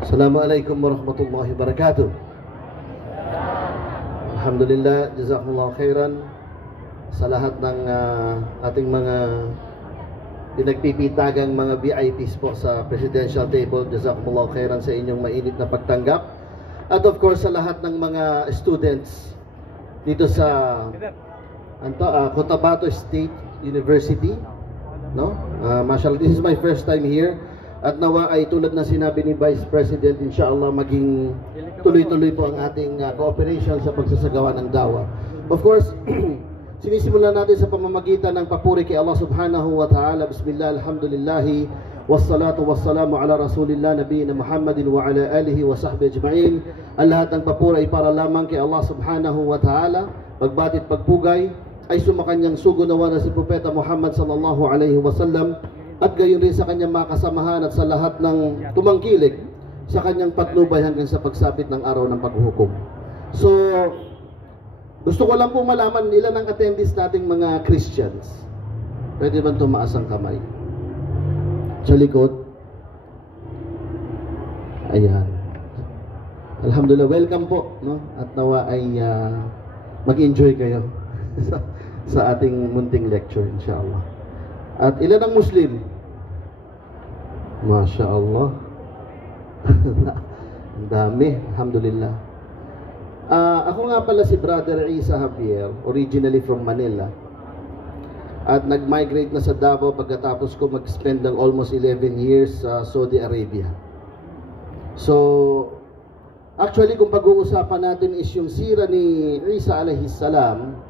Assalamualaikum warahmatullahi wabarakatuh. Alhamdulillah, jazakumullah khairan sa lahat ng ating mga pinagpipitagang mga VIPs po sa presidential table. Jazakumullah khairan sa inyong mainit na pagtanggap. At of course sa lahat ng mga students dito sa Cotabato State University, no? Mashallah, this is my first time here. At nawa ay tulad na sinabi ni Vice President, inshallah maging tuloy-tuloy po ang ating cooperation sa pagsasagawa ng dawa. Of course, sinisimulan natin sa pamamagitan ng papuri kay Allah subhanahu wa ta'ala. Bismillah, alhamdulillahi, wassalatu wassalamu ala rasulillah nabiyina Muhammadin wa ala alihi wa sahbihi ajma'in. Ang lahat ng papuri ay para lamang kay Allah subhanahu wa ta'ala. Pagbatit pagpugay ay sumakanyang sugunawa na si Propeta Muhammad sallallahu alaihi wasallam, at gayon rin sa kanyang mga kasamahan at sa lahat ng tumangkilik sa kanyang patnubay hanggang sa pagsapit ng araw ng paghuhukom. So, gusto ko lang po malaman ilan ang attendees nating mga Christians. Pwede ba tumaas ang kamay? Sa likod. Ayan. Alhamdulillah, welcome po, no? At nawa ay mag-enjoy kayo sa ating munting lecture, inshallah. At ilan ang Muslim? Masya Allah. Ang dami, alhamdulillah. Ako nga pala si Brother Isa Javier, originally from Manila. At nag-migrate na sa Davao pagkatapos ko mag-spend ng almost 11 years sa Saudi Arabia. So, actually kung pag-uusapan natin is yung sira ni Isa alayhis salam,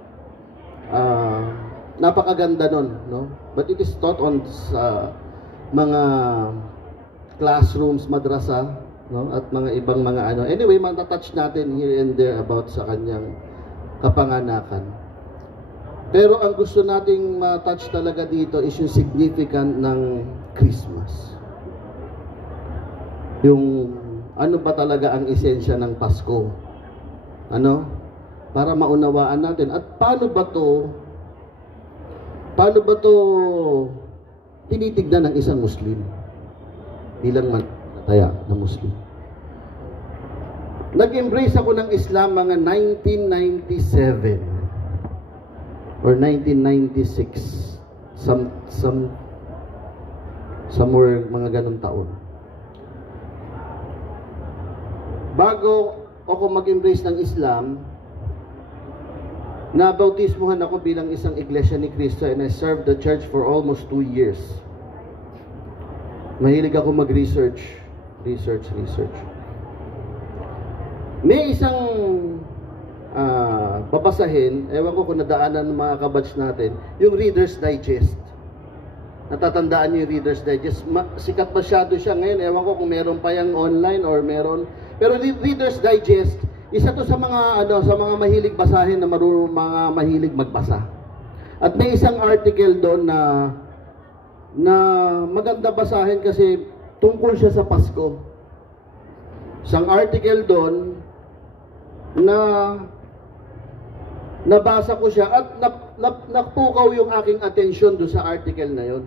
napakaganda nun, no? But it is taught on sa mga classrooms, madrasa, no? At mga ibang mga ano. Anyway, matatouch natin here and there about sa kanyang kapanganakan. Pero ang gusto nating matouch talaga dito is yung significant ng Christmas. Yung ano ba talaga ang esensya ng Pasko? Ano? Para maunawaan natin. At paano ba to tinitignan ng isang Muslim bilang mataya na Muslim? Nag-embrace ako ng Islam mga 1997 or 1996, somewhere mga ganun taon. Bago ako mag-embrace ng Islam, nabautismuhan ako bilang isang iglesia ni Cristo, and I served the church for almost 2 years. Mahilig ako mag-research. May isang babasahin, ewan ko kung nadaanan ng mga kabatch natin, yung Reader's Digest. Natatandaan niyo yung Reader's Digest? Sikat masyado siya ngayon, ewan ko kung meron pa yung online or meron. Pero Reader's Digest, isa to sa mga mahilig basahin, na mga mahilig magbasa. At may isang article doon na maganda basahin kasi tungkol siya sa Pasko. Isang article doon na nabasa ko siya at napukaw yung aking atensyon doon sa article na yon.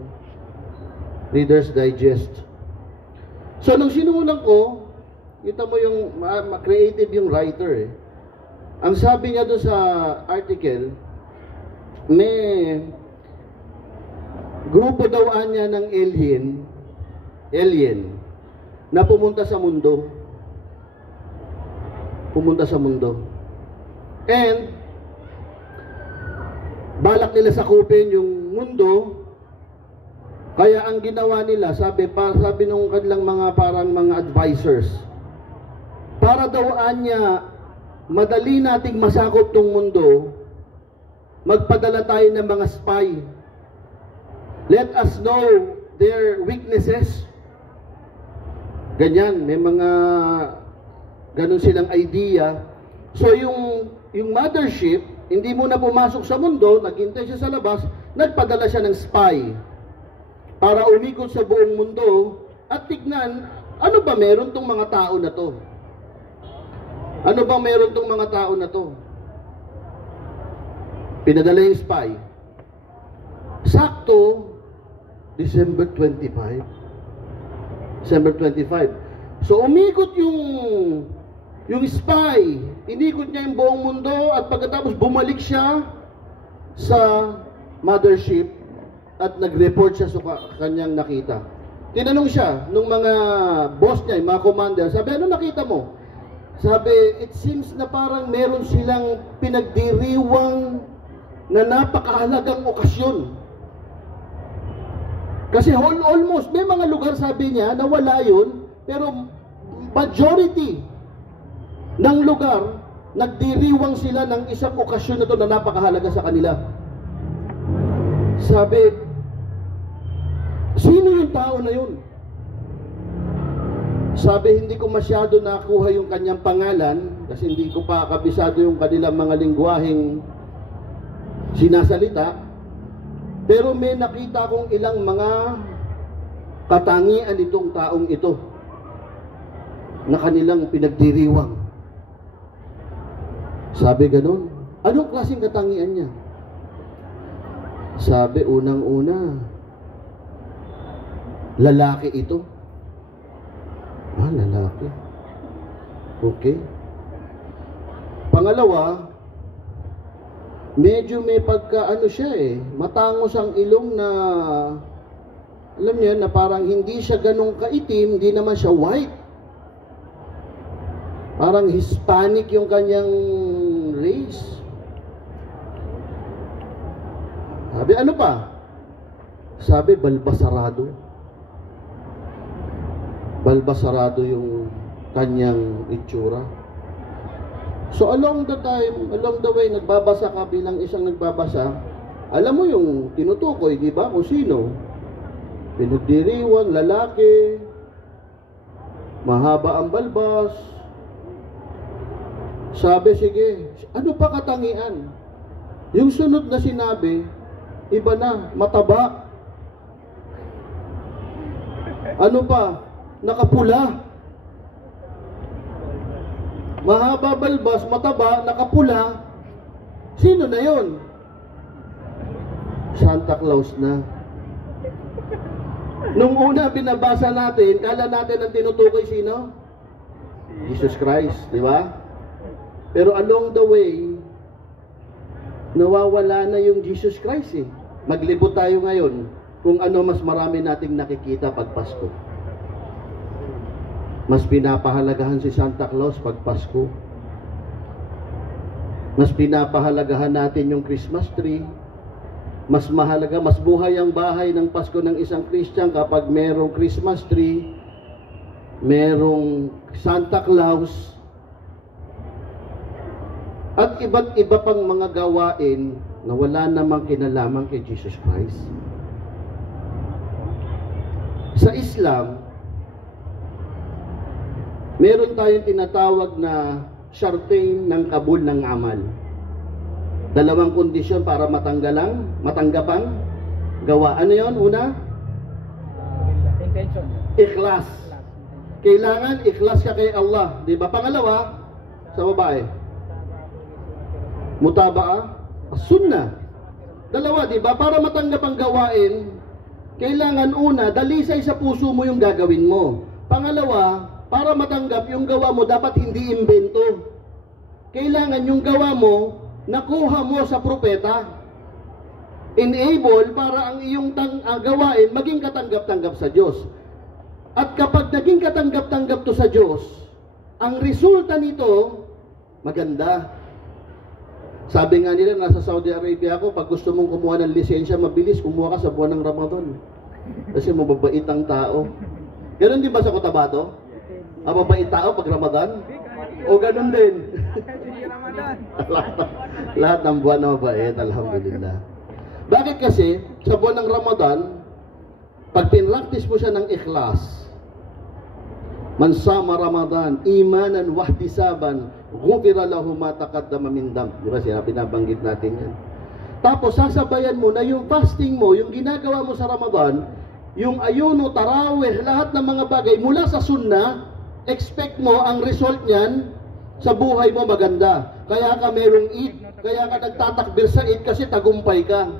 Reader's Digest. So nung sinulan ko, kita mo yung creative yung writer eh. Ang sabi niya doon sa article, may grupo daw niya ng alien na pumunta sa mundo. And balak nila sakupin yung mundo. Kaya ang ginawa nila, sabi nung kanilang mga advisors, para daw niya madali nating masakop tong mundo, magpadala tayo ng mga spy. Let us know their weaknesses. Ganyan, may mga ganun silang idea. So yung mothership, hindi muna pumasok sa mundo, naghintay siya sa labas, nagpadala siya ng spy para umikot sa buong mundo at tignan, ano ba meron tong mga tao na to? Ano bang meron tong mga tao na to? Pinadala yung spy. Sakto, December 25, December 25. So umikot yung spy, inikot niya yung buong mundo at pagkatapos bumalik siya sa mothership at nag-report siya sa kanyang nakita. Tinanong siya nung mga boss niya, yung mga commander, sabi, ano nakita mo? Sabi, it seems na parang meron silang pinagdiriwang na napakahalagang okasyon. Kasi almost, may mga lugar sabi niya na wala yun, pero majority ng lugar, nagdiriwang sila ng isang okasyon na ito na napakahalaga sa kanila. Sabi, sino yung tao na yun? Sabi, hindi ko masyado nakuha yung kanyang pangalan kasi hindi ko pa kabisado yung kanilang mga lingwaheng sinasalita. Pero may nakita kong ilang mga katangian itong taong ito na kanilang pinagdiriwang. Sabi ganun. Anong klaseng katangian niya? Sabi, unang-una, lalaki ito. Lalaki. Okay. Pangalawa, medyo may pagka-ano siya matangos ang ilong na, alam niyo, na parang hindi siya ganong kaitim, hindi naman siya white. Parang Hispanic yung kanyang race. Sabi, ano pa? Sabi, balbasarado. Balbasarado yung kanyang itsura. So along the way, nagbabasa ka bilang isang nagbabasa, alam mo yung tinutukoy, di ba? Kung sino? Pinagdiriwang, lalaki, mahaba ang balbas. Sabi, sige, ano pa katangian? Yung sunod na sinabi, iba na, mataba. Ano pa? Nakapula. Mahaba balbas, mataba, nakapula. Sino na yon? Santa Claus na. Nung una binabasa natin, kala natin ang tinutukoy sino? Jesus Christ, di ba? Pero along the way, nawawala na yung Jesus Christ Maglibot tayo ngayon kung ano mas marami nating nakikita pag Pasko. Mas pinapahalagahan si Santa Claus pag Pasko. Mas pinapahalagahan natin yung Christmas tree. Mas mahalaga, mas buhay ang bahay ng Pasko ng isang Christian kapag merong Christmas tree, merong Santa Claus, at iba't iba pang mga gawain na wala namang kinalaman kay Jesus Christ. Sa Islam, meron tayong tinatawag na syartain ng kabul ng amal. Dalawang kondisyon para matanggapang gawa. Ano yon? Una? Intention. Ikhlas. Kailangan ikhlas ka kay Allah. Di ba? Pangalawa, sa babae. Mutaba'a, sunnah. Dalawa, di ba? Para matanggap ang gawain, kailangan una, dalisay sa puso mo yung gagawin mo. Pangalawa, para matanggap yung gawa mo, dapat hindi imbento. Kailangan yung gawa mo, nakuha mo sa propeta. Enable para ang iyong gawain maging katanggap-tanggap sa Diyos. At kapag naging katanggap-tanggap to sa Diyos, ang resulta nito, maganda. Sabi nga nila, nasa Saudi Arabia ako, pag gusto mong kumuha ng lisensya, mabilis, kumuha ka sa buwan ng Ramadan. Kasi mababait ang tao. Ganon din ba sa Cotabato? Mababait tao pag Ramadan? O ganon din? Lahat ng buwan na mabait, alhamdulillah. Bakit kasi, sa buwan ng Ramadan, pag pinractice mo siya ng ikhlas, man sama Ramadan, imanan wahtisaban, ghufira lahu ma taqaddama min dam. Di ba siya, binabanggit natin yan. Tapos, sasabayan mo na yung fasting mo, yung ginagawa mo sa Ramadan, yung ayuno, tarawih, lahat ng mga bagay, mula sa sunnah, expect mo ang result niyan sa buhay mo maganda. Kaya ka merong Eid, kaya ka nagtatakbir sa Eid kasi tagumpay ka.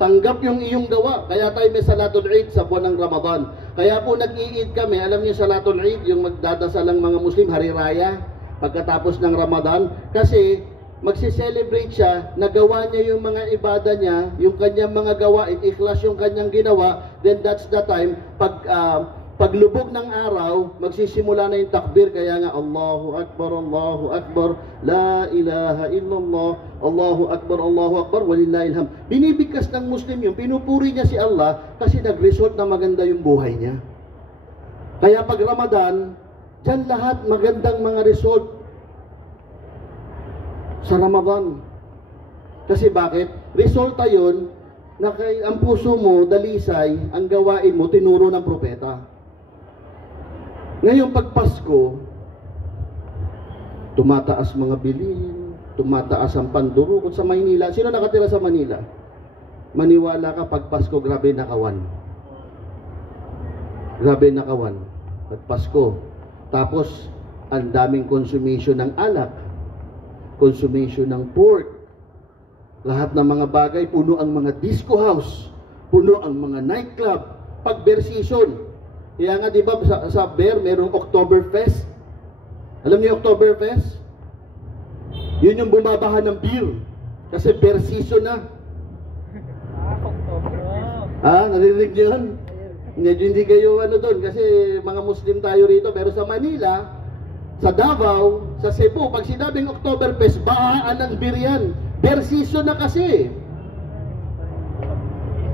Tanggap yung iyong gawa. Kaya tayo may Salatul Eid sa buwan ng Ramadan. Kaya po nag-i-Eid kami. Alam niyo Salatul Eid, yung magdadasal ang mga Muslim, Hari Raya, pagkatapos ng Ramadan. Kasi magsi-celebrate siya, nagawa niya yung mga ibada niya, yung kanyang mga gawain, ikhlas yung kanyang ginawa, then that's the time, paglubog ng araw, magsisimula na yung takbir, kaya nga, Allahu Akbar, La ilaha illallah, Allahu Akbar, walillahil hamd. Binibigkas ng Muslim yun, pinupuri niya si Allah, kasi nag-result na maganda yung buhay niya. Kaya pag Ramadan, dyan lahat magandang mga result sa Ramadan. Kasi bakit? Resulta yun na ang puso mo, dalisay, ang gawain mo, tinuro ng propeta. Ngayon pag Pasko, tumataas mga bilihin, tumataas ang pandurukot sa Maynila. Sino nakatira sa Manila? Maniwala ka pag Pasko, grabe nakawan. Grabe nakawan. Pag Pasko. Tapos, ang daming consumption ng alak, consumption ng pork, lahat ng mga bagay, puno ang mga disco house, puno ang mga nightclub, pag beer season. Kaya nga di ba sa beer, merong Oktoberfest. Alam niyo Oktoberfest? Yun yung bumabahan ng beer. Kasi beer season na. Narinig niyo yun? Hindi kayo doon kasi mga Muslim tayo rito. Pero sa Manila, sa Davao, sa Cebu, pag sinabing Oktoberfest, bahaan ng beer yan. Beer season na kasi.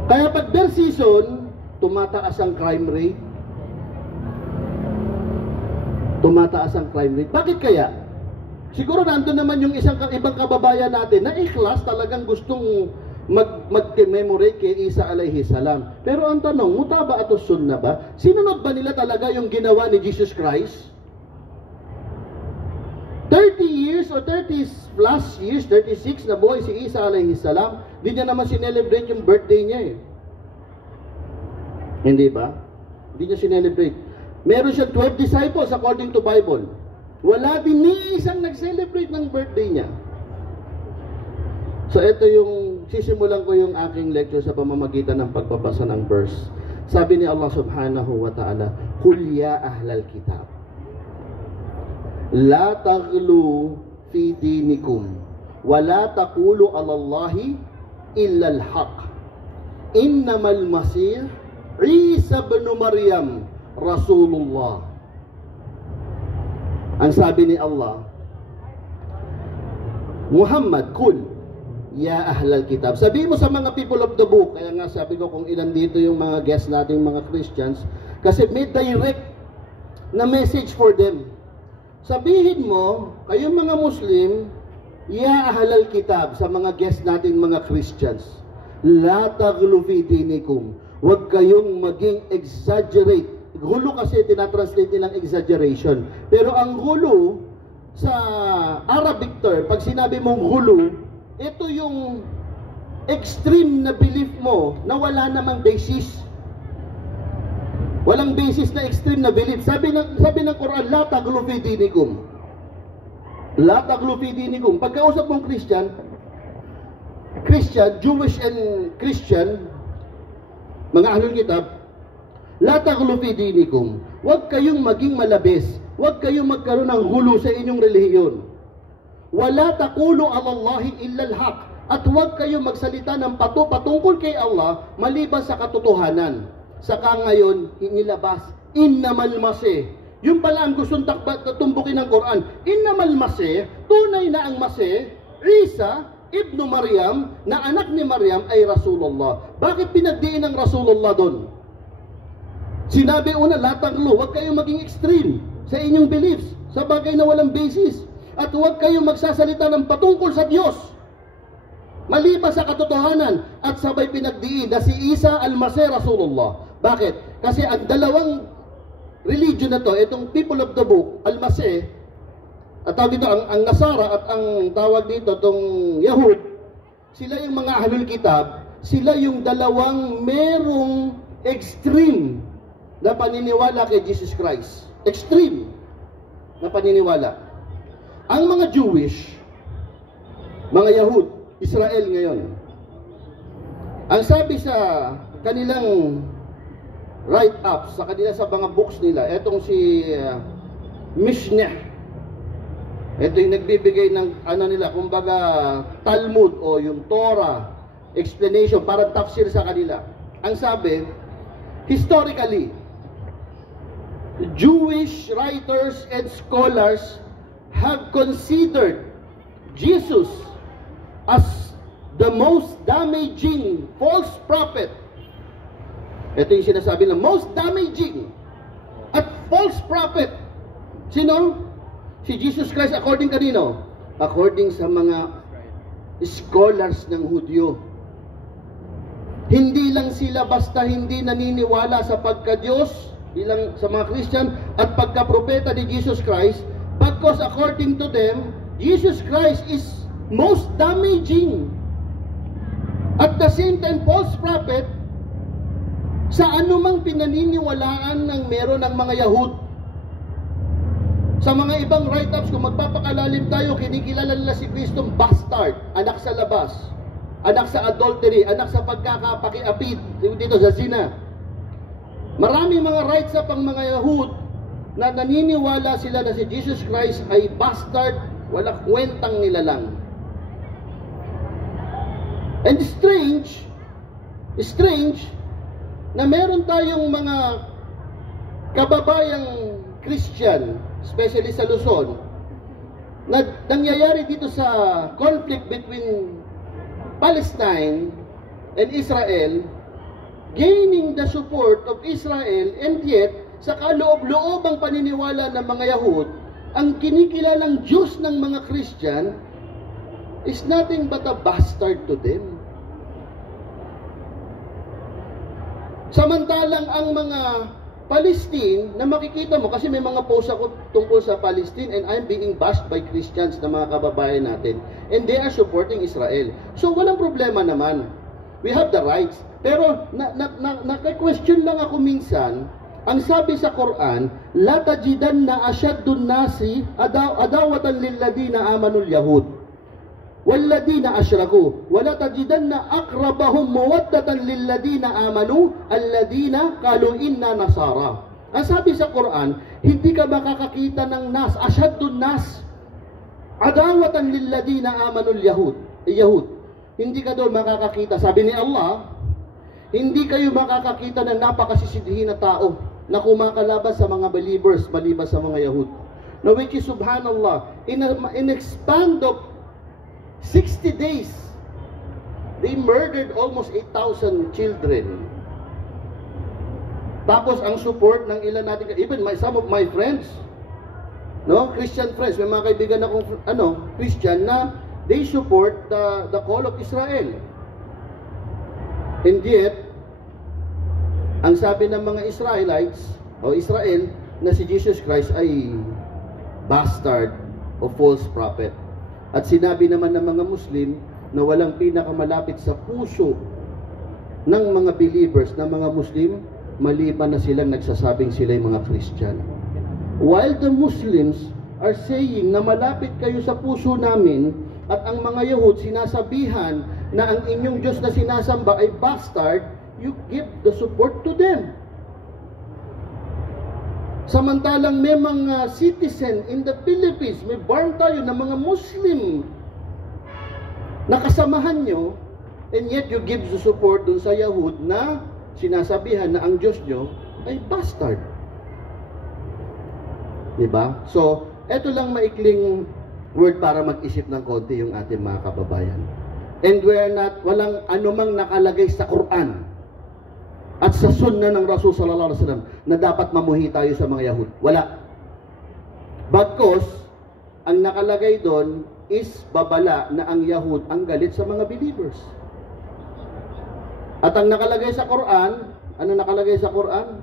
Kaya pag beer season, tumataas ang crime rate. Tumataas ang crime rate. Bakit kaya? Siguro nandun naman yung ibang kababayan natin na ikhlas talagang gustong mag-commemorate kay Isa alayhi salam. Pero ang tanong, mutaba ato sunna ba? Sinunod ba nila talaga yung ginawa ni Jesus Christ? 30 years or 30 plus years, 36 na buhay si Isa alayhi salam, di niya naman sinelebrate yung birthday niya eh. Hindi ba? Hindi niya sinelebrate. Meron siya 12 disciples according to Bible. Wala din ni isang nag-celebrate ng birthday niya. So ito yung, sisimulan ko yung aking lecture sa pamamagitan ng pagbabasa ng verse. Sabi ni Allah subhanahu wa ta'ala, Qul ya ahlal kitab, la taghlu fi dinikum, wa la taqulu ala Allahi illa al-haq. Innamal masih Isa ibn Maryam Rasulullah. Ang sabi ni Allah, Muhammad, kul, ya ahlal kitab. Sabihin mo sa mga people of the book, kaya nga sabi ko kung ilan dito yung mga guests nating mga Christians, kasi may direct na message for them. Sabihin mo, kayong mga Muslim, ya ahlal kitab, sa mga guests nating mga Christians, la taghlu fi dinikum. Huwag kayong maging exaggerate. Gulo kasi tinatranslate nilang exaggeration. Pero ang gulo sa Arabic term, pag sinabi mong gulo, ito yung extreme na belief mo na wala namang basis. Walang basis na extreme na belief. Sabi ng Quran, la taghlu fi dinikum. La taghlu fi dinikum. Pagkausap mong Christian, Jewish and Christian, mga ahlul kitab, la taghlu fi dinikum. Huwag kayong maging malabis. Huwag kayong magkaroon ng gulo sa inyong relihiyon. Wala taqulu ala Allahi illa al-haq. At huwag kayong magsalita ng patungkol kay Allah maliban sa katotohanan. Saka ngayon, inilabas, innamal masih. Yung pala ang gustong tumbukin ng Quran. Innamal masih, tunay na ang masih, Isa ibn Maryam, na anak ni Maryam ay Rasulullah. Bakit pinagdiin ang Rasulullah doon? Sinabi una, la taghlu, huwag kayong maging extreme sa inyong beliefs, sa bagay na walang basis. At huwag kayong magsasalita ng patungkol sa Diyos maliban sa katotohanan. At sabay pinagdiin na si Isa al-Masih Rasulullah. Bakit? Kasi ang dalawang religion na to, itong people of the book, al-Masih, at tawag dito, ang Nasara at ang tawag dito, itong Yahud, sila yung mga ahlul kitab, sila yung dalawang merong extreme na paniniwala kay Jesus Christ. Extreme na paniniwala. Ang mga Jewish, mga Yahud, Israel ngayon, Ang sabi sa kanilang write-ups, sa kanila sa mga books nila, etong si Mishnah, ito yung nagbibigay ng nila, kumbaga Talmud o yung Torah explanation, parang tafsir sa kanila. Ang sabi, historically, Jewish writers and scholars have considered Jesus as the most damaging false prophet. Ito yung sinasabi na most damaging at false prophet. Sino? Si Jesus Christ according kanino? According sa mga scholars ng Hudyo. Hindi lang sila basta hindi naniniwala sa pagka-Diyos bilang sa mga Christian at pagka-propeta ni Jesus Christ, because according to them, Jesus Christ is most damaging. At the same time, false prophet sa anumang pinaniniwalaan ng meron ng mga Yahud. Sa mga ibang write-ups, kung magpapakalalim tayo, kinikilala nila si Kristong bastard, anak sa labas, anak sa adultery, anak sa pagkakapakiapid, dito sa zina. Maraming mga write-up ang mga Yahud na naniniwala sila na si Jesus Christ ay bastard, wala kwentang nilalang. And strange na meron tayong mga kababayang Christian, especially sa Luzon, na nangyayari dito sa conflict between Palestine and Israel, gaining the support of Israel, and yet, sa kaloob-loobang paniniwala ng mga Yahud, ang kinikilalang Diyos ng mga Christian is nothing but a bastard to them. Samantalang ang mga Palestine, na makikita mo, kasi may mga post ako tungkol sa Palestine and I'm being bashed by Christians na mga kababayan natin, and they are supporting Israel. So walang problema naman. We have the rights. Pero naka-question lang ako minsan, ang sabi sa Quran, la tajidanna ashaddun nasi adawatan lilladina amanul yahud walladina asyraku wala tajidanna aqrabahum mawaddatan lilladina amanu alladina qalu inna nasara. Ang sabi sa Quran, hindi ka makakakita ng nas, ashaddun nas adawatan lilladina amanul yahud. Hindi ka doon makakakita. Sabi ni Allah, hindi kayo makakakita ng napakasisidhi na tao na kumakalaban sa mga believers maliban sa mga Yahud. Now, which is subhanallah, in a span of 60 days, they murdered almost 8,000 children. Tapos ang support ng ilan natin, even some of my friends, no, Christian friends, may mga kaibigan akong Christian na they support the call of Israel. And yet, ang sabi ng mga Israelites o Israel na si Jesus Christ ay bastard o false prophet. At sinabi naman ng mga Muslim na walang pinakamalapit sa puso ng mga believers na mga Muslim maliban na silang nagsasabing sila yung mga Christian. While the Muslims are saying na malapit kayo sa puso namin, at ang mga Yahud sinasabihan na ang inyong Diyos na sinasamba ay bastard, you give the support to them. Samantalang may mga citizen in the Philippines, may barn tayo ng mga Muslim na kasamahan nyo, and yet you give the support dun sa Yahud na sinasabihan na ang Diyos nyo ay bastard. Diba? So, eto lang maikling word para mag-isip ng konti yung ating mga kababayan. And walang anumang nakalagay sa Quran at sa sunnah ng Rasul sallallahu alaihi wasallam na dapat mamuhi tayo sa mga Yahud. Wala. Because ang nakalagay doon is babala na ang Yahud ang galit sa mga believers. At ang nakalagay sa Quran, ano nakalagay sa Quran?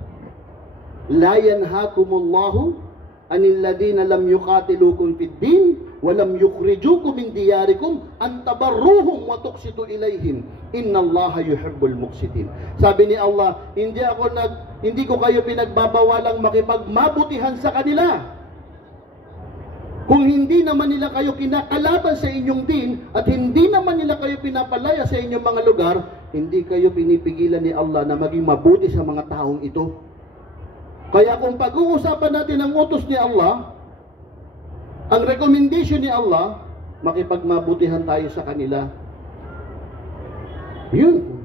La yanhakumullahu anil ladina lam yuqatilukum fid din wa lam yukhrijukum min diyarikum an tabarruhum wa tuqsitu ilayhim innallaha yuhibbul muqsitin. Sabi ni Allah, hindi ko kayo pinagbabawalang makipagmabutihan sa kanila. Kung hindi naman nila kayo kinakalaban sa inyong din at hindi naman nila kayo pinapalaya sa inyong mga lugar, hindi kayo pinipigilan ni Allah na maging mabuti sa mga taong ito. Kaya kung pag-uusapan natin ang utos ni Allah, ang recommendation ni Allah, makipagmabutihan tayo sa kanila. Yun.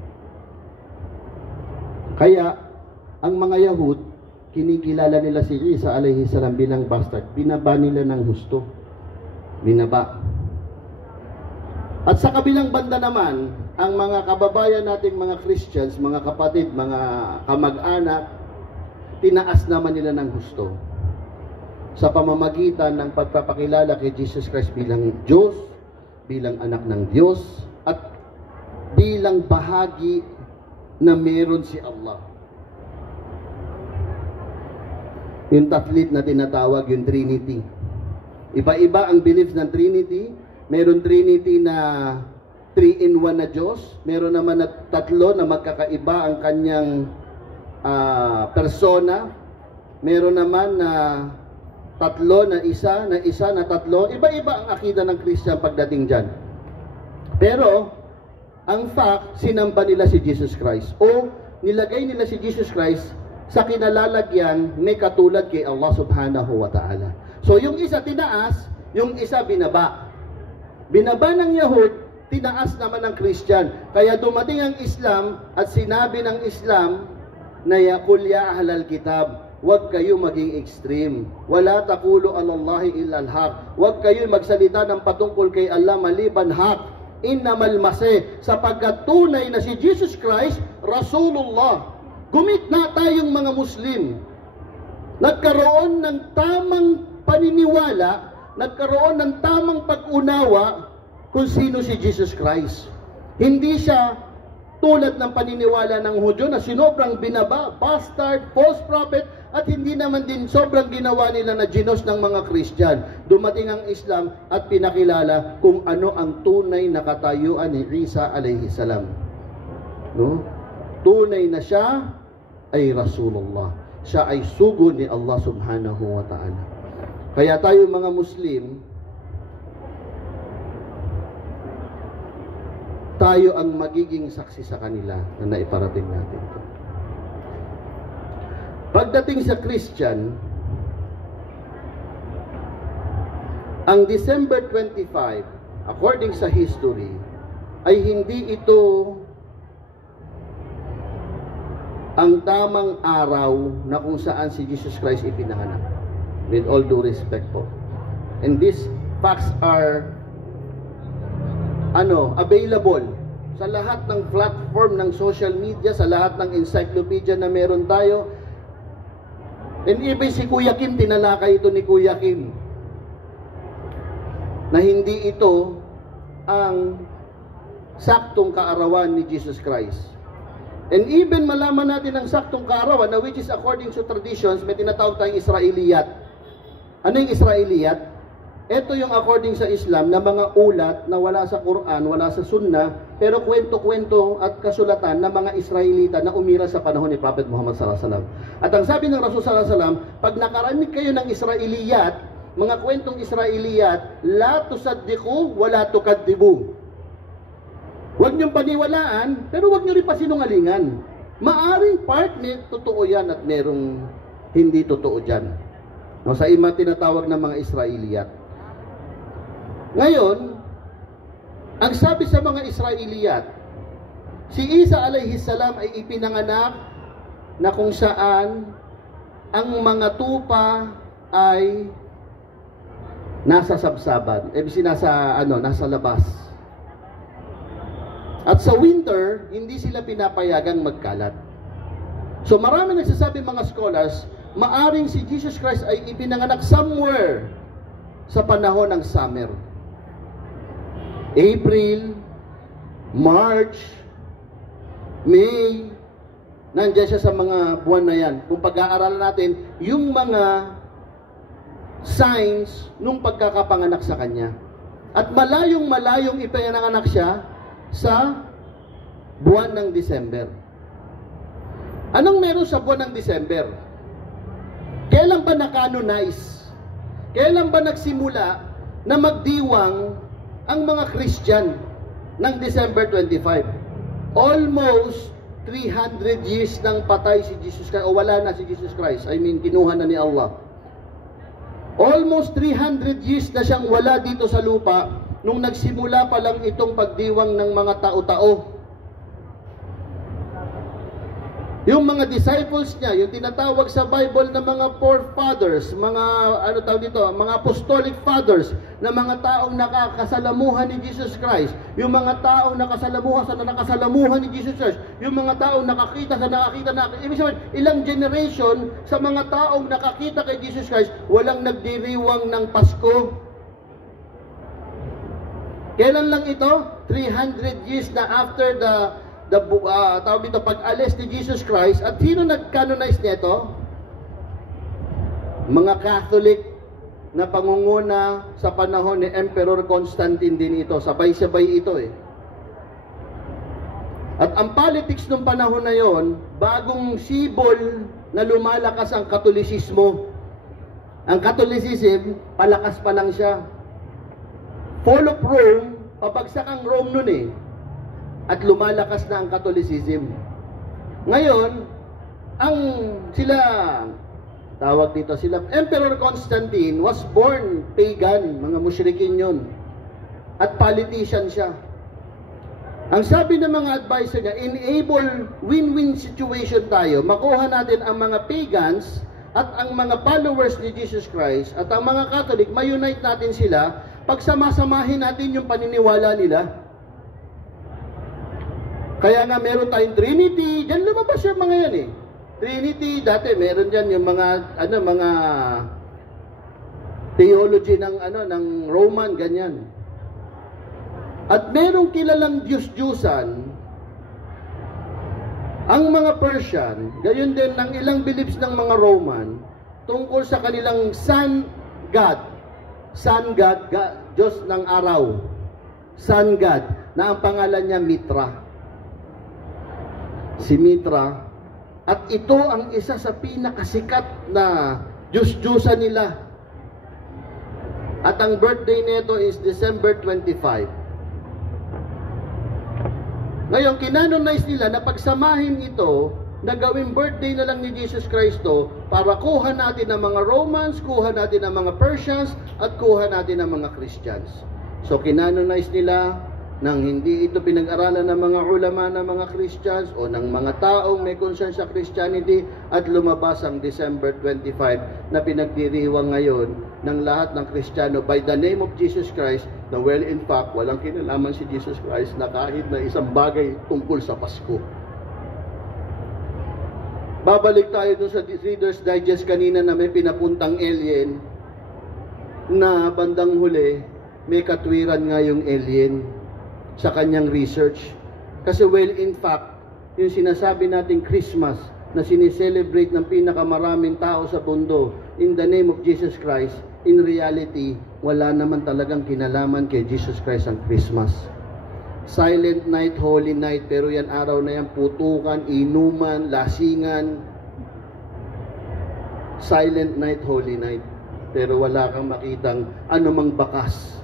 Kaya, ang mga Yahud, kinikilala nila si Isa alayhi salam bilang bastard. Binaba nila ng husto. Binaba. At sa kabilang banda naman, ang mga kababayan nating mga Christians, mga kapatid, mga kamag-anak, tinaas naman nila ng husto sa pamamagitan ng pagpapakilala kay Jesus Christ bilang Diyos, bilang anak ng Diyos, at bilang bahagi na meron si Allah. Yung tatlit na tinatawag, yung Trinity. Iba-iba ang beliefs ng Trinity. Meron Trinity na 3-in-1 na Diyos. Meron naman na tatlo na magkakaiba ang kanyang persona. Meron naman na tatlo na isa na tatlo. Iba-iba ang akida ng Christian pagdating dyan. Pero, ang fact, sinamba nila si Jesus Christ. O, nilagay nila si Jesus Christ sa kinalalagyan may katulad kay Allah subhanahu wa ta'ala. So, yung isa tinaas, yung isa binaba. Binaba ng Yahud, tinaas naman ng Christian. Kaya dumating ang Islam at sinabi ng Islam na yakul ya ahlal kitab, huwag kayo maging extreme. Wala taqulu alallahi illal haq. Huwag kayo magsalita ng patungkol kay Allah maliban haq. Innamal masih, sapagkat tunay na si Jesus Christ, Rasulullah. Gumitna tayong mga Muslim. Nagkaroon ng tamang paniniwala, nagkaroon ng tamang pag-unawa kung sino si Jesus Christ. Hindi siya tulad ng paniniwala ng Hudyo na sinobrang binaba, bastard, false prophet, at hindi naman din sobrang ginawa nila na ginos ng mga Christian. Dumating ang Islam at pinakilala kung ano ang tunay na katayuan ni Isa alayhi salam. No? Tunay na siya ay Rasulullah. Siya ay sugo ni Allah subhanahu wa ta'ala. Kaya tayo mga Muslim, tayo ang magiging saksi sa kanila na naiparating natin. Pagdating sa Christian, ang December 25, according sa history, ay hindi ito ang tamang araw na kung saan si Jesus Christ ipinanganak. With all due respect po. And these facts are available sa lahat ng platform ng social media, sa lahat ng encyclopedia na meron tayo. And even si Kuya Kim, tinalakay ito ni Kuya Kim na hindi ito ang saktong kaarawan ni Jesus Christ. And even malaman natin ang saktong kaarawan na which is according to traditions, may tinatawag tayong Israeliyat. Ano yung Israeliyat? Ito yung according sa Islam na mga ulat na wala sa Quran, wala sa Sunnah, pero kwento-kwento at kasulatan ng mga Israelita na umira sa panahon ni Prophet Muhammad sallallahu alaihi wasallam. At ang sabi ng Rasul sallallahu alaihi wasallam, pag nakarinig kayo ng Israeliyat, mga kwentong Israeliyat, la tusaddiqu wa la tukadibu. Huwag niyong paniwalaan, pero huwag niyo rin pasinungalingan. Maaring part ni totoo yan at merong hindi totoo dyan. No, sa ima tinatawag ng mga Israeliyat. Ngayon, ang sabi sa mga Israeliyat, si Isa alayhi salam ay ipinanganak na kung saan ang mga tupa ay nasa sabsaban, nasa labas. At sa winter, hindi sila pinapayagang magkalat. So marami nagsasabi mga scholars, maaring si Jesus Christ ay ipinanganak somewhere sa panahon ng summer. April, March, May, nandiyan siya sa mga buwan na yan. Kung pag-aaralan natin, yung mga signs nung pagkakapanganak sa kanya. At malayong ipinanganak siya sa buwan ng December. Anong meron sa buwan ng December? Kailan ba na-canonize? Kailan ba nagsimula na magdiwang ang mga Christian ng December 25? almost 300 years nang patay si Jesus Christ, o wala na si Jesus Christ. I mean, kinuha na ni Allah. Almost 300 years na siyang wala dito sa lupa nung nagsimula pa lang itong pagdiwang ng mga tao-tao. Yung mga disciples niya, yung tinatawag sa Bible na mga forefathers, mga mga apostolic fathers, na mga taong nakakasalamuhan ni Jesus Christ, yung mga taong nakasalamuhan ni Jesus Christ, yung mga taong nakakita, ibig sabihin, ilang generation sa mga taong nakakita kay Jesus Christ, walang nagdiriwang ng Pasko. Kailan lang ito? 300 years na after pag-alis ni Jesus Christ. At sino nag-canonize nito? Mga Catholic na pangunguna sa panahon ni Emperor Constantine din ito. Sabay-sabay ito eh. At ang politics ng panahon na yon, bagong sibol na lumalakas ang Katolisismo. Ang Catholicism, palakas pa lang siya. Fall of Rome, pabagsak ang Rome nun eh. At lumalakas na ang Catholicism. Ngayon, Emperor Constantine was born pagan, mga musyrikin yun. At politician siya. Ang sabi ng mga advisor niya, enable win-win situation tayo. Makuha natin ang mga pagans at ang mga followers ni Jesus Christ at ang mga Catholic, ma-unite natin sila, pagsamasamahin natin yung paniniwala nila. Kaya nga meron tayong Trinity, diyan lumabas yung mga yan eh. Trinity, dati meron diyan yung mga theology ng Roman ganyan. At merong kilalang Diyos-Diyusan ang mga Persian, gayon din ng ilang beliefs ng mga Roman tungkol sa kanilang sun god, Diyos ng araw. Sun god na ang pangalan niya Mitra. Si Mitra, at ito ang isa sa pinakasikat na Diyos-Diyusan nila. At ang birthday nito is December 25. Ngayon, kinanonize nila na pagsamahin ito, na gawing birthday na lang ni Jesus Cristo para kuha natin ang mga Romans, kuha natin ang mga Persians, at kuha natin ang mga Christians. So, kinanonize nila nang hindi ito pinag-aralan ng mga ulama ng mga Christians o ng mga taong may concern sa Christianity, at lumabas ang December 25 na pinagdiriwang ngayon ng lahat ng Kristiyano by the name of Jesus Christ, na well in fact walang kinalaman si Jesus Christ na kahit na isang bagay tungkol sa Pasko. Babalik tayo dun sa Reader's Digest kanina na may pinapuntang alien na bandang huli may katwiran nga yung alien sa kanyang research. Kasi well, in fact, yung sinasabi nating Christmas na sineselebrate ng pinakamaraming tao sa mundo in the name of Jesus Christ, in reality, wala naman talagang kinalaman kay Jesus Christ ang Christmas. Silent night, holy night, pero yan araw na yan, putukan, inuman, lasingan. Silent night, holy night. Pero wala kang makitang anumang bakas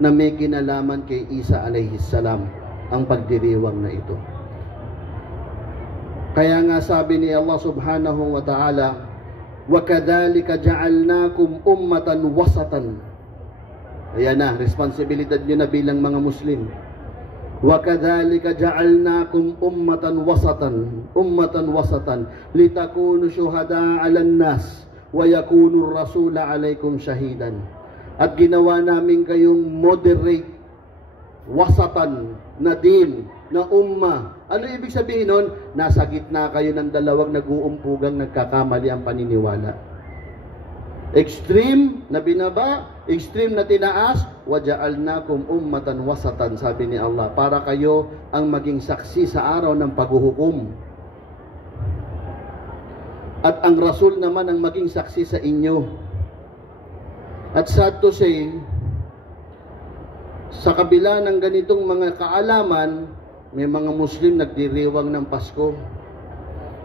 na may kinalaman kay Isa alayhi salam ang pagdiriwang na ito. Kaya nga sabi ni Allah subhanahu wa ta'ala, وَكَذَلِكَ جَعَلْنَاكُمْ أُمَّةً وَسَطًا. Ayan na, responsibilidad nyo na bilang mga Muslim. وَكَذَلِكَ جَعَلْنَاكُمْ أُمَّةً وَسَطًا لِتَكُونُوا شُهَدَاءَ عَلَى النَّاسِ وَيَكُونُ الرَّسُولَ عَلَيْكُمْ شَهِيدًا. At ginawa namin kayong moderate, wasatan, na din, na umma. Ano ibig sabihin nun? Nasa gitna kayo ng dalawang nag-uumpugang nagkakamali ang paniniwala. Extreme na binaba, extreme na tinaas, وَجَعَلْنَاكُمْ أُمَّةً وَسَطًا, sabi ni Allah, para kayo ang maging saksi sa araw ng paghuhukom. At ang Rasul naman ang maging saksi sa inyo. At sad to say, sa kabila ng ganitong mga kaalaman, may mga Muslim nagdiriwang ng Pasko.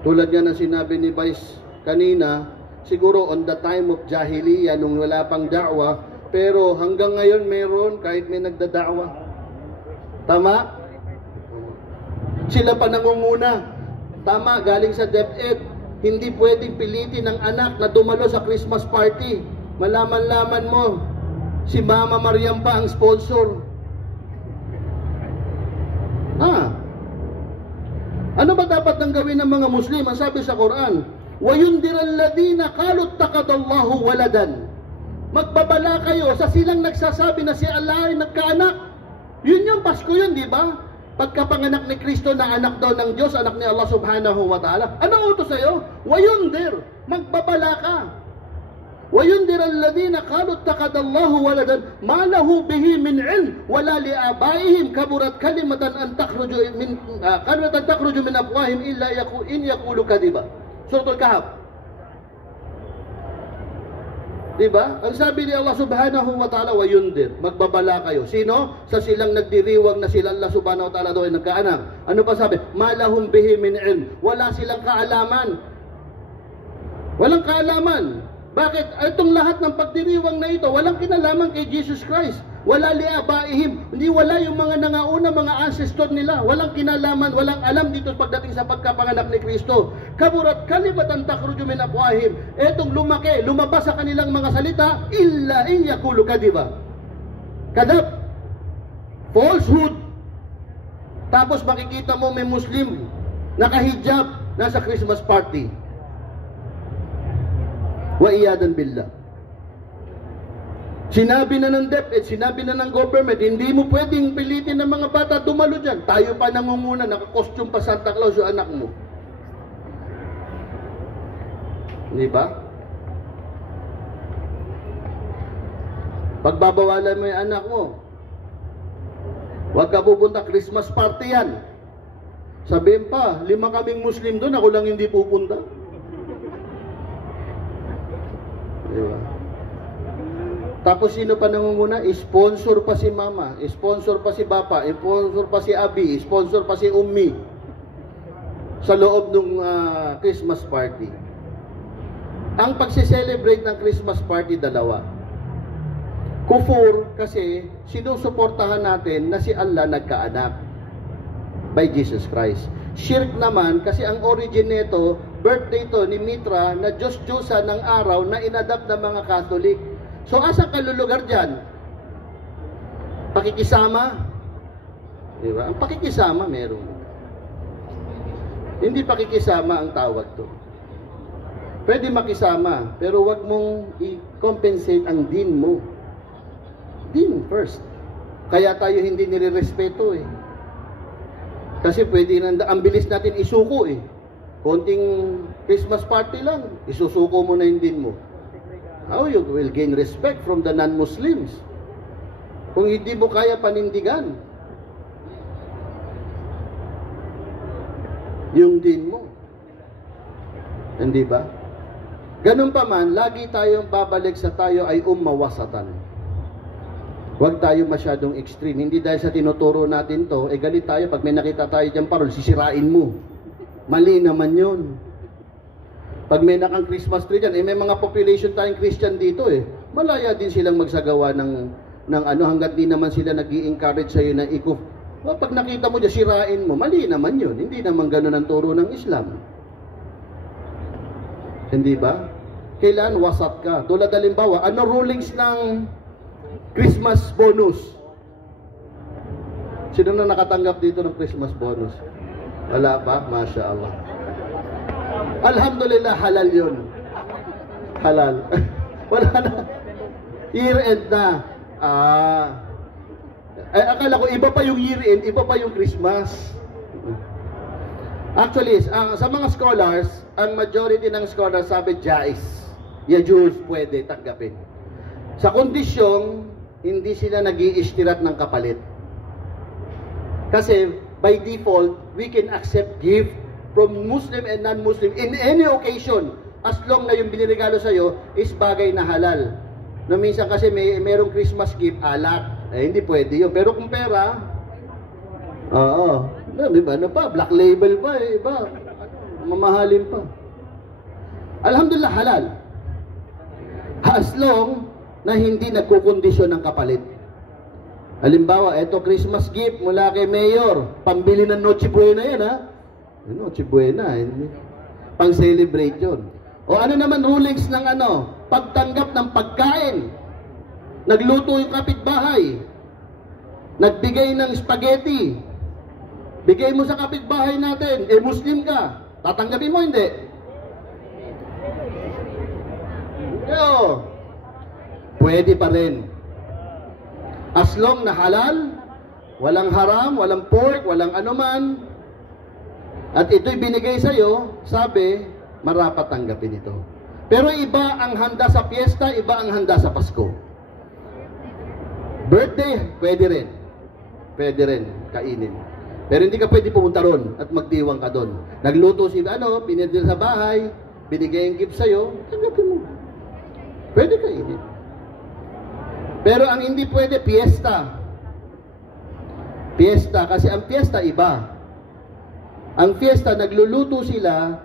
Tulad nga ng sinabi ni Vice kanina, siguro on the time of Jahiliyyah, nung wala pang da'wa, pero hanggang ngayon meron kahit may nagdada'wa. Tama? Sila pa nangunguna. Tama, galing sa DepEd. Hindi pwedeng pilitin ng anak na dumalo sa Christmas party. Malaman-laman mo, si Mama Mariam pa ang sponsor. Ano ba dapat nang gawin ng mga Muslim? Ang sabi sa Quran, وَيُنْدِرَ الَّذِينَ قَالُوا اتَّخَذَ اللَّهُ وَلَدًا. Magbabala kayo sa silang nagsasabi na si Allah ay nagkaanak. Yun yung Pasko yun, di ba? Pagkapanganak ni Kristo na anak daw ng Diyos, anak ni Allah subhanahu wa ta'ala. Anong utos sa'yo? Wayundir. Magbabala ka. Wayundir alladhina qalu ittakhadha Allahu waladan ma lahu bihi min ilm wala li abaihim kaburat kalimatan an takhruju min afwahihim illa in yaqulu kadiba. Suratul Kahf. Diba? Ang sabi ni Allah subhanahu wa ta'ala, wayundir, magbabala kayo. Sino? Sa silang nagdiriwag na sila Allah subhanahu wa ta'ala daw ay nagkaanak. Ano pa sabi? Malahum bihi min ilm. Wala silang kaalaman. Walang kaalaman. Bakit? Itong lahat ng pagdiriwang na ito, walang kinalaman kay Jesus Christ. Wala liabaihim. Hindi wala yung mga nangauna, mga ancestor nila. Walang kinalaman, walang alam dito pagdating sa pagkapanganak ni Kristo. Kaburat kalimatan takhruju min afwahihim. Etong lumaki, lumabas sa kanilang mga salita, illa in yaqulu kadiba. Kadab. Falsehood. Tapos makikita mo may Muslim nakahijab nasa Christmas party. Wa iyadan billah. Sinabi na ng DepEd, sinabi na ng government, hindi mo pwedeng pilitin ng mga bata dumalo dyan. Tayo pa nangunguna, nakakostume pa Santa Claus yung anak mo. Di ba? Pagbabawalan mo yung anak mo, huwag ka pupunta, Christmas party yan. Sabihin pa, 5 kaming Muslim doon, ako lang hindi pupunta. Di ba? Tapos sino pa nangunguna? Sponsor pa si mama, sponsor pa si papa, sponsor pa si abi, sponsor pa si ummi sa loob ng Christmas party. Ang pagse-celebrate ng Christmas party, dalawa. Kufur kasi sinusuportahan natin na si Allah nagkaanak by Jesus Christ. Shirk naman kasi ang origin nito, birthday to ni Mitra na Diyos-Diyosa ng araw na inadapt ng mga Catholic. So, asa kalulugar dyan? Pakikisama. Diba? Ang pakikisama meron. Hindi pakikisama ang tawag to. Pwede makisama, pero wag mong i-compensate ang din mo. Din first. Kaya tayo hindi nire-respeto eh. Kasi pwede ang bilis natin isuko eh. Konting Christmas party lang, isusuko mo na yung din mo. How you will gain respect from the non-Muslims? Kung hindi mo kaya panindigan yung din mo. Hindi ba? Ganun pa man, lagi tayong babalik sa tayo ay ummawasatan. Huwag tayo masyadong extreme. Hindi dahil sa tinuturo natin to, galit tayo pag may nakita tayo dyan parol, sisirain mo. Mali naman yun. Pag may nakang Christmas tree dyan, may mga population tayong Christian dito eh. Malaya din silang magsagawa ng ano, hanggat di naman sila nag-i-encourage sa'yo na ikuf. Pag nakita mo dyan, sirain mo. Mali naman yun. Hindi naman ganun ang turo ng Islam. Hindi ba? Kailan wasat ka? Tulad halimbawa, ano rulings ng Christmas bonus? Sino na nakatanggap dito ng Christmas bonus? Wala pa? Masya Allah. Alhamdulillah, halal yun. Halal. Wala na. Year-end na. Akala ko, iba pa yung year-end, iba pa yung Christmas. Actually, sa mga scholars, ang majority ng scholars sabi, jais. Yajuz, pwede, tanggapin. Sa kondisyong, hindi sila nag-i-ishtirat ng kapalit. Kasi, by default, we can accept gift from Muslim and non-Muslim in any occasion as long na yung binirigalo sa'yo is bagay na halal. No, minsan kasi merong Christmas gift, alak. Hindi pwede yun. Pero kung pera, diba, ano pa, black label pa iba. Mamahalin pa. Alhamdulillah, halal. As long na hindi nagkukondisyon ng kapalit. Halimbawa, eto Christmas gift mula kay Mayor. Pambili ng Noche Buena yan, ha? Noche Buena, pang-celebrate yun. O ano naman rulings ng pagtanggap ng pagkain. Nagluto yung kapitbahay. Nagbigay ng spaghetti. Bigay mo sa kapitbahay natin. Muslim ka. Tatanggapin mo, hindi? Pero, pwede pa rin. As long na halal, walang haram, walang pork, walang anuman, at ito'y binigay sa'yo, sabi, marapat tanggapin ito. Pero iba ang handa sa piyesta, iba ang handa sa Pasko. Birthday, pwede rin. Pwede rin, kainin. Pero hindi ka pwede pumunta ron at magdiwang ka doon. Nagluto si pinindil sa bahay, binigay ang gift sa'yo, tanggapin mo. Pwede kainin. Pero ang hindi pwede, piyesta. Piyesta, kasi ang piyesta iba. Ang piyesta, nagluluto sila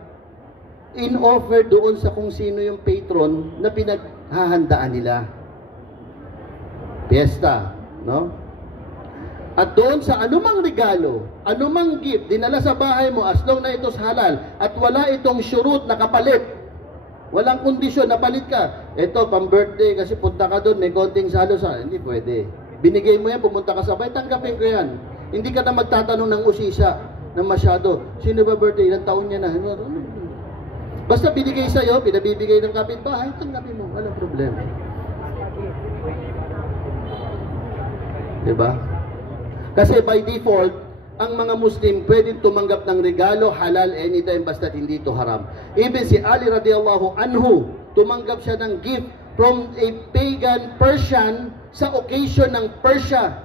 in offer doon sa kung sino yung patron na pinaghahandaan nila. Piyesta, no? At doon sa anumang regalo, anumang gift, dinala sa bahay mo, as long na ito's halal, at wala itong shurut na kapalit, walang kondisyon, napalit ka. Ito, pang-birthday, kasi punta ka doon, may konting salo sa... Hindi pwede. Binigay mo yan, pumunta ka sa bahay, tanggapin ko yan. Hindi ka na magtatanong ng usisa na masyado. Sino ba birthday? Ilang taon niya na? Basta binigay sa'yo, pinabibigay ng kapitbahay, tanggapin mo. Walang problema. Diba? Kasi by default, ang mga Muslim pwedeng tumanggap ng regalo halal anytime basta't hindi ito haram. Even si Ali radiyallahu anhu, tumanggap siya ng gift from a pagan Persian sa occasion ng Persia.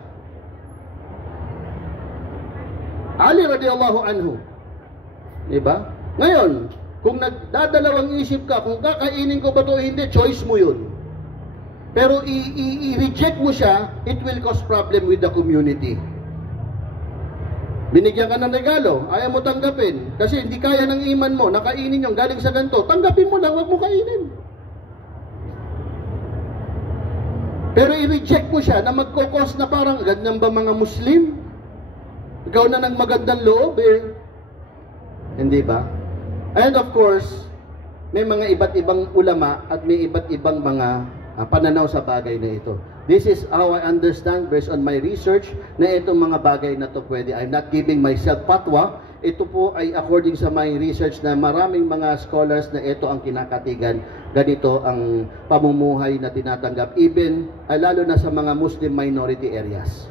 Ali radiyallahu anhu. Diba? Ngayon, kung nagdadalawang isip ka, kung kakainin ko ba ito o hindi, choice mo yun. Pero i-reject mo siya, it will cause problem with the community. Binigyan ka ng regalo, ayaw mo tanggapin. Kasi hindi kaya ng iman mo, nakainin yung galing sa ganito. Tanggapin mo lang, wag mo kainin. Pero i-reject mo siya na magkukos na parang, ganyan ba mga Muslim? Ikaw na ng magandang loob eh. Hindi ba? And of course, may mga iba't ibang ulama at may iba't ibang mga pananaw sa bagay na ito. This is how I understand based on my research na itong mga bagay na to pwede. I'm not giving myself fatwa. Ito po ay according sa my research na maraming mga scholars na ito ang kinakatigan. Ganito ang pamumuhay na tinatanggap. Even, lalo na sa mga Muslim minority areas.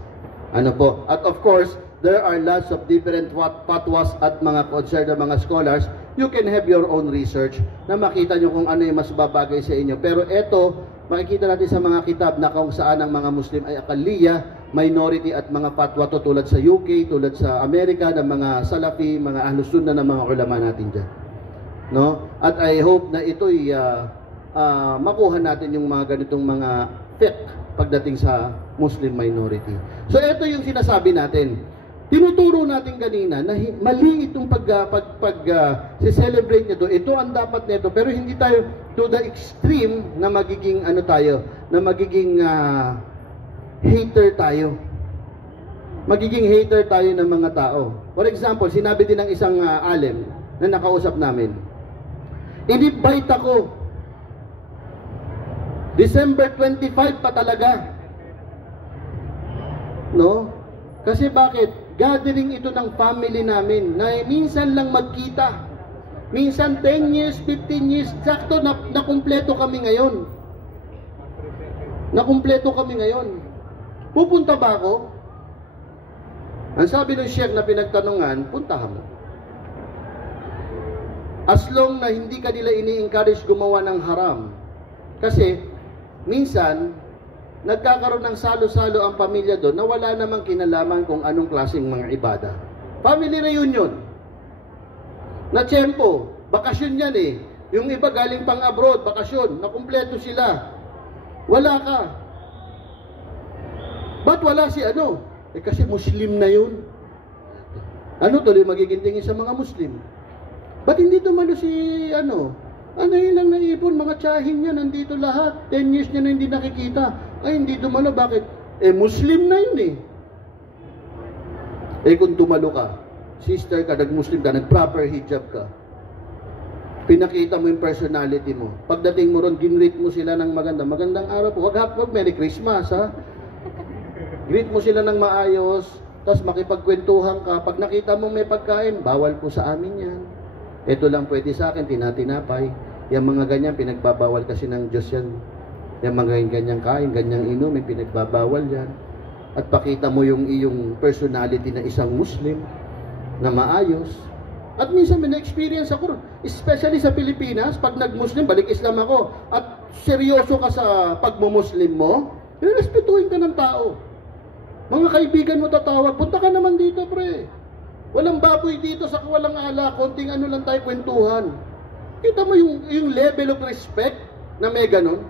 Ano po? At of course, there are lots of different fatwas at mga concerned na mga scholars. You can have your own research na makita nyo kung ano yung mas babagay sa inyo. Pero ito, makikita natin sa mga kitab na kung saan ang mga Muslim ay akaliya, minority at mga fatwa to tulad sa UK, tulad sa Amerika, ng mga Salafi, mga Ahlus Sunnah na mga ulama natin dyan. No? At I hope na ito'y makuha natin yung mga ganitong mga fiqh pagdating sa Muslim minority. So ito yung sinasabi natin. Tinuturo natin kanina na mali itong celebrate nito. Ito ang dapat nito, pero hindi tayo to the extreme na magiging na magiging hater tayo. Magiging hater tayo ng mga tao. For example, sinabi din ng isang alim na nakausap namin. In-invite ako. December 25 pa talaga. No? Kasi bakit? Gathering ito ng family namin na minsan lang magkita. Minsan 10 years, 15 years, sakto na kumpleto kami ngayon. Nakumpleto kami ngayon. Pupunta ba ako? Ang sabi ng sheikh na pinagtanungan, puntahan mo. As long na hindi ka nila ini-encourage gumawa ng haram. Kasi, minsan, nagkakaroon ng salo-salo ang pamilya doon na wala namang kinalaman kung anong klaseng mga ibada. Family reunion. Na tiyempo, bakasyon yan eh. Yung iba galing pang abroad, bakasyon, nakumpleto sila. Wala ka. Ba't wala si ano? Eh kasi Muslim na yun. Ano tuloy magiging tingin sa mga Muslim? Ba't hindi tumalo si ano? Ano yun lang naipon, mga tsahin niya, nandito lahat. 10 years niya na hindi nakikita. Ay, hindi dumalo, bakit? Muslim na yun eh. Kung dumalo ka, sister ka, nag-Muslim ka, nag-proper hijab ka, pinakita mo yung personality mo. Pagdating mo ron, ginreet mo sila ng magandang araw po. Wag Merry Christmas, ha? Greet mo sila ng maayos, tapos makipagkwentuhan ka. Pag nakita mo may pagkain, bawal po sa amin yan. Ito lang pwede sa akin, tinatinapay. Yung mga ganyan, pinagbabawal kasi ng Diyos yan. Yung mga ganyang kain, ganyang inom, may pinagbabawal yan. At pakita mo yung iyong personality na isang Muslim na maayos. At minsan may na-experience ako, especially sa Pilipinas, pag nag-Muslim, balik Islam ako, at seryoso ka sa pagmumuslim mo, respetuhin ka ng tao. Mga kaibigan mo tatawag, punta ka naman dito, pre. Walang baboy dito sa walang ala, konting ano lang tayo kwentuhan. Kita mo yung level of respect na may ganun.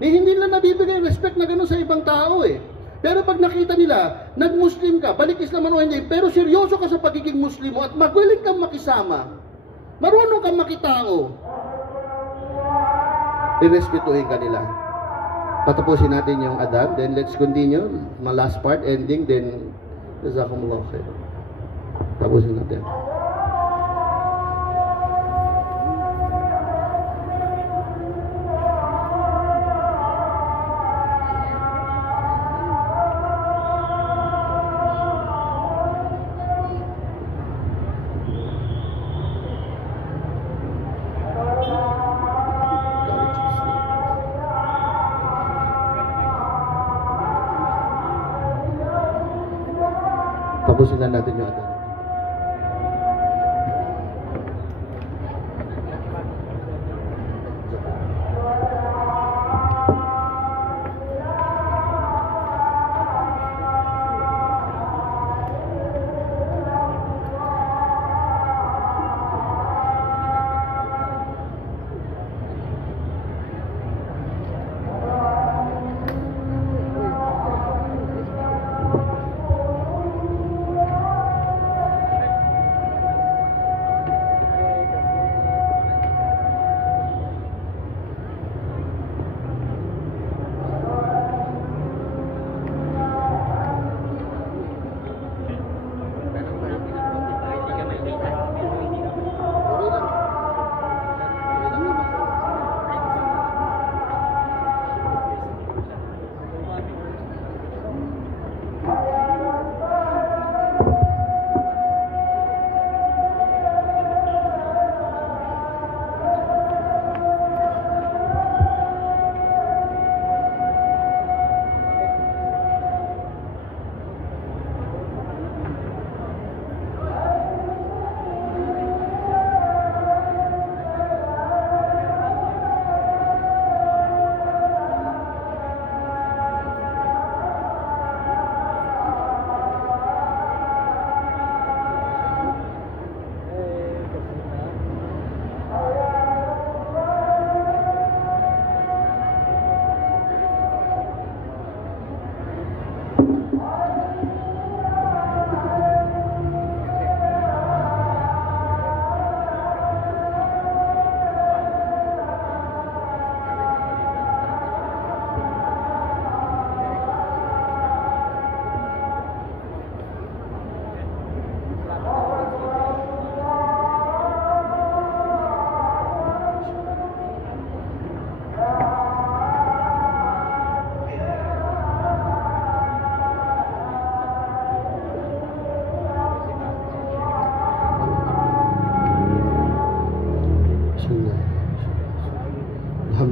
Hindi nila nabibigay respect na ganun sa ibang tao eh. Pero pag nakita nila, nag-Muslim ka, balik Islam o hindi, pero seryoso ka sa pagiging Muslim mo at magaling kang makisama, marunong kang makitao, irespetuhin ka nila. Patapusin natin yung adab, then let's continue. My last part, ending, then jazakumullah khair. Tapusin natin. Tapusin na natin yung adab.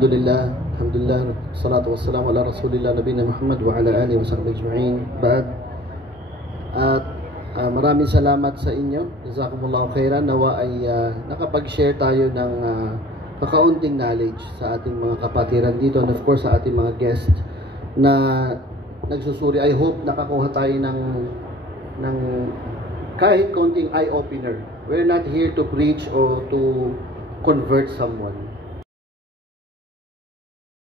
Alhamdulillah, salatu wassalamu ala rasulillah nabina Muhammad wa ala alihi wa sahbihi ajma'in. Ba'd. At maraming salamat sa inyo. Jazakumullahu khairan. Nawa ay nakapag-share tayo ng kakaunting knowledge sa ating mga kapatiran dito and of course sa ating mga guests na nagsusuri. I hope nakakuha tayo ng kahit konting eye-opener. We're not here to preach or to convert someone.